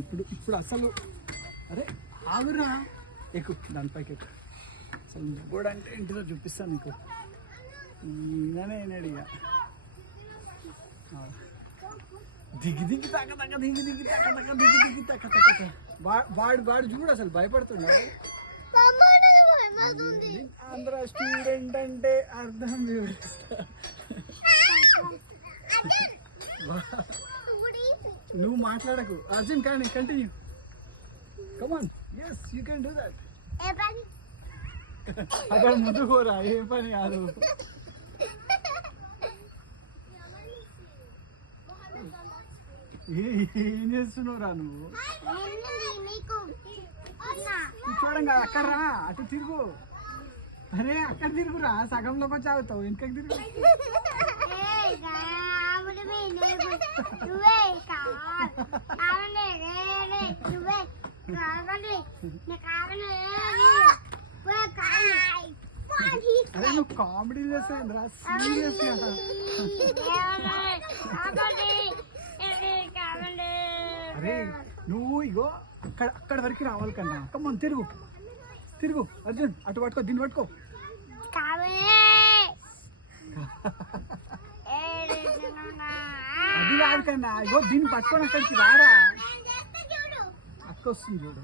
ఇప్పుడు ఇప్పుడు అసలు అరే ఆగురా ఎక్కు దానిపైకి ఎక్కు. అసలు ముగ్గుడు అంటే ఏంటిదో చూపిస్తాను నీకు. ఈయననే ఇక దిగి దిగి తక్క తక్క దిగి దిగి తక్క తక్క దిగి దిగి తక్క తక్క. వాడు చూడు అసలు భయపడుతున్నాడు. ఆంధ్ర స్టూడెంట్ అంటే అర్థం వివరిస్తా. నువ్వు మాట్లాడకు అర్జున్, కానీ continue. Come on, yes you can do that. అక్కడ ముందు పోరా, ఏం పని కాదు. ఏం చేస్తున్నావురా నువ్వు? చూడంగా అక్కడ రా, అటు తిరుగు. అరే అక్కడ తిరుగురా, సగంలోకి వచ్చి ఆగుతావు, వెనకకి తిరుగు. అరే నువ్వు కామెడీ చేసావురా, సీరియస్ గా. అరే నువ్వు ఇగో అక్కడ వరకు రావాలి కన్నా. కమ్మని తిరుగు తిరుగు అర్జున్, అటు పట్టుకో, దీన్ని పట్టుకో. అది కాదు కన్నా, ఇగో దీన్ని పట్టుకొని అక్కడికి రారా. అక్క వస్తుంది చూడు.